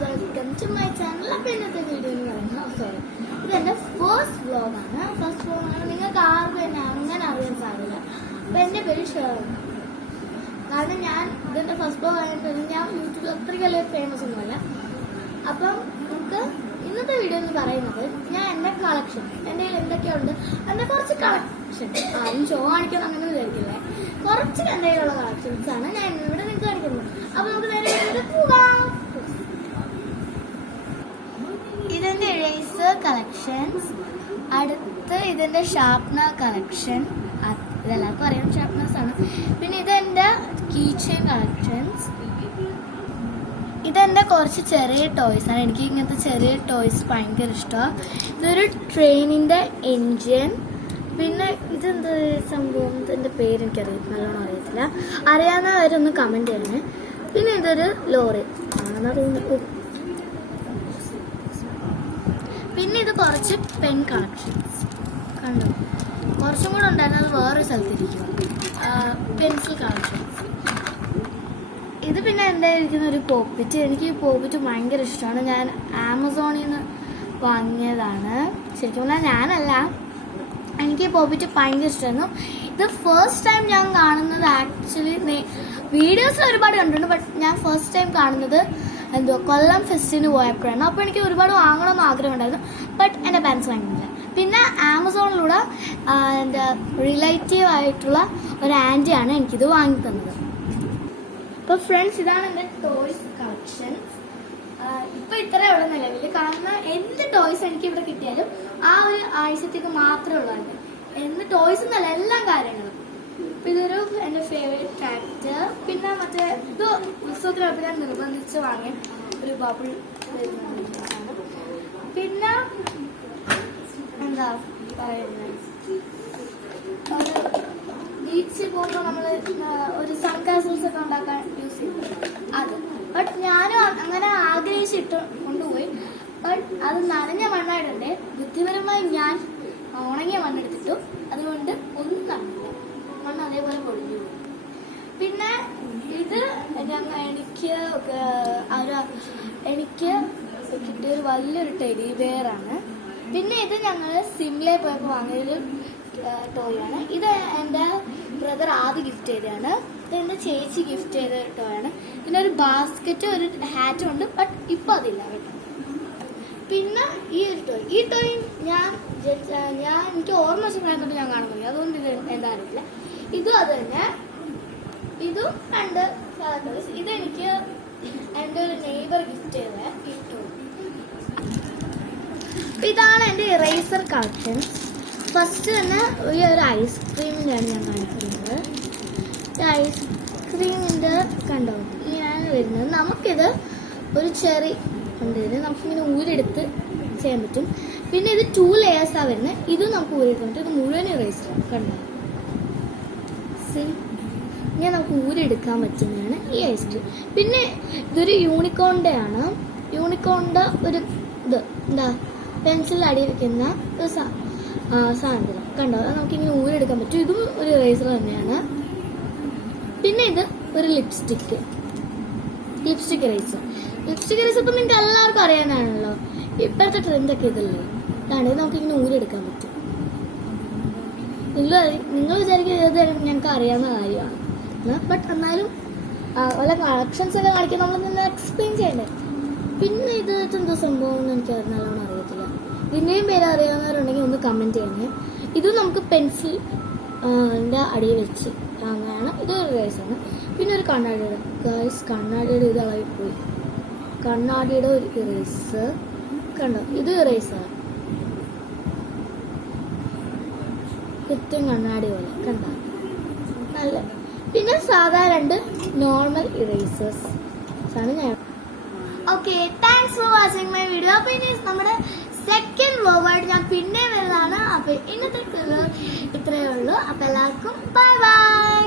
Welcome to my channel. അപ്പോൾ ഇന്നത്തെ video എന്ന് പറയുന്നത് ഇതെൻ്റെ ഫസ്റ്റ് വ്ളോഗാണ്. നിങ്ങൾക്ക് ആർക്കും എന്നെ അങ്ങനെ അറിയാൻ സാധിക്കില്ല. അപ്പോൾ എൻ്റെ പേര് ഷേർവാണ്. കാരണം ഞാൻ ഇതെൻ്റെ ഫസ്റ്റ് വ്ളോഗ് ആയതുകൊണ്ട് ഞാൻ യൂട്യൂബിൽ അത്രയ്ക്ക് വലിയ ഫേമസ് ഒന്നുമല്ല. അപ്പം നമുക്ക് ഇന്നത്തെ വീഡിയോ എന്ന് പറയുന്നത് ഞാൻ എൻ്റെ കളക്ഷൻ, എൻ്റെ കയ്യിൽ എന്തൊക്കെയുണ്ട് എൻ്റെ കുറച്ച് കളക്ഷൻ, ആരും ഷോ കാണിക്കണം അങ്ങനെ വിചാരിക്കില്ലേ, കുറച്ച് എൻ്റെ കയ്യിലുള്ള കളക്ഷൻസ് ആണ് ഞാൻ ഇവിടെ നിങ്ങൾക്ക് കാണിക്കുന്നത്. അപ്പോൾ നമുക്ക് നേരെ പോകാം. ഇതെൻ്റെ ഇറേസർ കളക്ഷൻസ്, അടുത്ത് ഇതെൻ്റെ ഷാർപ്നർ കളക്ഷൻ, ഇതെല്ലാവർക്കും അറിയാം ഷാർപ്നേഴ്സ് ആണ്. പിന്നെ ഇതെൻ്റെ കീ ചെയിൻ കളക്ഷൻസ്, ഇതെൻ്റെ കുറച്ച് ചെറിയ ടോയ്സ് ആണ്. എനിക്ക് ഇങ്ങനത്തെ ചെറിയ ടോയ്സ് ഭയങ്കര ഇഷ്ടമാണ്. ഇതൊരു ട്രെയിനിൻ്റെ എൻജിൻ. പിന്നെ ഇതെന്ത് സംഭവം, ഇതിൻ്റെ നല്ലോണം അറിയത്തില്ല, അറിയാവുന്നവരൊന്ന് കമൻറ്റ് ചെയ്യണേ. പിന്നെ ഇതൊരു ലോറി ആണെന്ന് തോന്നുന്നു. പിന്നെ ഇത് കുറച്ച് പെൻ കളക്ഷൻസ് കണ്ടോ, കുറച്ചും കൂടെ ഉണ്ടായിരുന്നു, അത് വേറൊരു സ്ഥലത്തിരിക്കും. Pencil collections. ഇത് പിന്നെ എൻ്റെ ഇരിക്കുന്ന ഒരു പോപ്പിറ്റ്. എനിക്ക് പോപ്പിറ്റ് ഭയങ്കര ഇഷ്ടമാണ്. ഞാൻ ആമസോണിൽ നിന്ന് വാങ്ങിയതാണ്. ശരിക്കും പറഞ്ഞാൽ ഞാനല്ല, എനിക്ക് പോപ്പിറ്റ് ഭയങ്കര ഇഷ്ടമായിരുന്നു. ഇത് ഫസ്റ്റ് ടൈം ഞാൻ കാണുന്നത്, ആക്ച്വലി വീഡിയോസിൽ ഒരുപാട് കണ്ടിട്ടുണ്ട്, ബട്ട് ഞാൻ ഫസ്റ്റ് ടൈം കാണുന്നത് കൊല്ലം ഫെസ്റ്റിന് പോയപ്പോഴാണ്. അപ്പോൾ എനിക്ക് ഒരുപാട് വാങ്ങണമെന്ന് ആഗ്രഹമുണ്ടായിരുന്നു, ബട്ട് എൻ്റെ പാരൻസ് വാങ്ങിയില്ല. പിന്നെ ആമസോണിലൂടെ എൻ്റെ റിലേറ്റീവ് ആയിട്ടുള്ള ഒരു ആൻറ്റിയാണ് എനിക്കിത് വാങ്ങി തന്നത്. അപ്പോൾ ഫ്രണ്ട്സ്, ഇതാണ് എൻ്റെ ടോയ്സ് കളക്ഷൻസ്. ഇപ്പോൾ ഇത്രയേ ഉള്ളൂ നിലവിൽ. കാരണം എന്ത് ടോയ്സ് എനിക്ക് ഇവിടെ കിട്ടിയാലും ആ ഒരു ആഴ്ചത്തേക്ക് മാത്രമേ ഉള്ളൂ. എന്ത് ടോയ്സ് എന്നല്ല, എല്ലാ കാര്യങ്ങളും. ഇതൊരു എൻ്റെ ഫേവറേറ്റ് ട്രാക്ടർ. പിന്നെ മറ്റേ ഇത് ഉത്സവത്തിനൊപ്പം ഞാൻ നിർബന്ധിച്ച് വാങ്ങിയ ഒരു ബബിൾ ആണ്. പിന്നെ എന്താ പറയുന്നത്, ബീച്ചിൽ പോകുമ്പോൾ നമ്മൾ ഒരു സൺ കാസിൽസ് ഒക്കെ ഉണ്ടാക്കാൻ യൂസ് ചെയ്യും അത്. ബട്ട് ഞാനും അങ്ങനെ ആഗ്രഹിച്ചിട്ട് കൊണ്ടുപോയി, ബട്ട് അത് നനഞ്ഞ മണ്ണായിട്ടുണ്ട്. ബുദ്ധിപരമായി ഞാൻ ഉണങ്ങിയ മണ്ണെടുത്തിട്ടു, അതുകൊണ്ട് ഒന്നും കാണില്ല, മണ്ണ് അതേപോലെ പൊടിഞ്ഞു. പിന്നെ ഇത് എനിക്ക് കിട്ടിയൊരു വലിയൊരു ടെഡി ബെയർ ആണ്. പിന്നെ ഇത് ഞങ്ങൾ സിംലയിൽ പോയപ്പോൾ വാങ്ങിയൊരു ടോയ് ആണ്. ഇത് എൻ്റെ ബ്രദർ ആദ്യം ഗിഫ്റ്റ് ചെയ്തതാണ്. ഇത് എൻ്റെ ചേച്ചി ഗിഫ്റ്റ് ചെയ്ത ടോയാണ്. പിന്നെ ഒരു ബാസ്ക്കറ്റും ഒരു ഹാറ്റും ഉണ്ട്, ബട്ട് ഇപ്പം അതില്ല കേട്ടോ. പിന്നെ ഈ ഒരു ടോയ്, ഈ ടോയ് എനിക്ക് ഓർമ്മ വെച്ചിട്ടുണ്ടായിരുന്നിട്ട് ഞാൻ കാണുന്നില്ല, അതുകൊണ്ട് ഇത് എന്താ അറിയില്ല. ഇതും അത് തന്നെ, ഇതും രണ്ട് ടോയ്സ്. ഇതെനിക്ക് എൻ്റെ ഒരു നെയ്ബർ ഗിഫ്റ്റ് ചെയ്ത ഈ ടോയ്. ഇതാണ് എൻ്റെ ഇറേസർ കളക്ഷൻസ്. ഫസ്റ്റ് തന്നെ ഈ ഒരു ഐസ്ക്രീമിൻ്റെയാണ് ഞാൻ കാണിക്കുന്നത്. ഈ ഐസ്ക്രീമിൻ്റെ കണ്ടോ ഇങ്ങനെയാണ് വരുന്നത്. നമുക്കിത് ഒരു ചെറി ഉണ്ട്, നമുക്കിങ്ങനെ ഊരെടുത്ത് ചെയ്യാൻ പറ്റും. പിന്നെ ഇത് 2 ലെയേഴ്സാണ് വരുന്നത്. ഇതും നമുക്ക് ഊരെടുക്കാൻ പറ്റും. ഇത് മുഴുവൻ ഇറേസറാണ് കണ്ടോ. ഇങ്ങനെ നമുക്ക് ഊരെടുക്കാൻ പറ്റുന്നതാണ് ഈ ഐസ്ക്രീം. പിന്നെ ഇതൊരു യൂണിക്കോണിൻ്റെ ആണ്. യൂണിക്കോണിൻ്റെ ഒരു ഇത് എന്താ പെൻസിൽ അടി വയ്ക്കുന്ന ഒരു സാധനം കണ്ടോ, അത് നമുക്കിങ്ങനെ ഊരെടുക്കാൻ പറ്റും. ഇതും ഒരു ഇറേസർ തന്നെയാണ്. പിന്നെ ഇത് ഒരു ലിപ്സ്റ്റിക് ഇറേസർ. ഇപ്പം നിങ്ങൾക്ക് എല്ലാവർക്കും അറിയാനാണല്ലോ, ഇപ്പോഴത്തെ ട്രെൻഡൊക്കെ ഇതല്ലേ. ഇതാണ്, ഇത് നമുക്കിങ്ങനെ ഊരെടുക്കാൻ പറ്റും. നിങ്ങൾ വിചാരിക്കുന്നത് ഞങ്ങൾക്ക് അറിയാവുന്ന കാര്യമാണ്, ബട്ട് എന്നാലും വല്ല കളക്ഷൻസ് ഒക്കെ കാണിക്കാൻ നമ്മൾ നിന്ന് എക്സ്പ്ലെയിൻ ചെയ്യണ്ടേ. പിന്നെ ഇത് എന്തോ സംഭവം എന്ന് എനിക്ക് നല്ലോണം അറിയത്തില്ല. ഇതിൻ്റെയും പേര് അറിയാവുന്നവരുണ്ടെങ്കിൽ ഒന്ന് കമൻറ്റ് ചെയ്യണേ. ഇതും നമുക്ക് പെൻസിൽ അടിയിൽ വെച്ച് അങ്ങനെയാണ്. ഇതൊരു റേസാണ്. പിന്നെ ഒരു കണ്ണാടിയുടെ കണ്ണാടിയുടെ ഇത് ഇളകിപ്പോയി. കണ്ണാടിയുടെ ഒരു ഇറേസർ കണ്ടോ, ഇത് ഇറേസറാണ്, കൃത്യം കണ്ണാടി പോലെ കണ്ടോ, നല്ല. പിന്നെ സാധാ 2 നോർമൽ ഇറേസേഴ്സ് ആണ് ഞാൻ. Okay, thanks for watching my video. അപ്പോൾ ഇനി നമ്മുടെ സെക്കൻഡ് വ്ളോഗായിട്ട് ഞാൻ പിന്നെ വരുന്നതാണ്. അപ്പോൾ ഇന്നത്തെ ഇത്രയേ ഉള്ളൂ. അപ്പോൾ എല്ലാവർക്കും ബൈ ബൈ.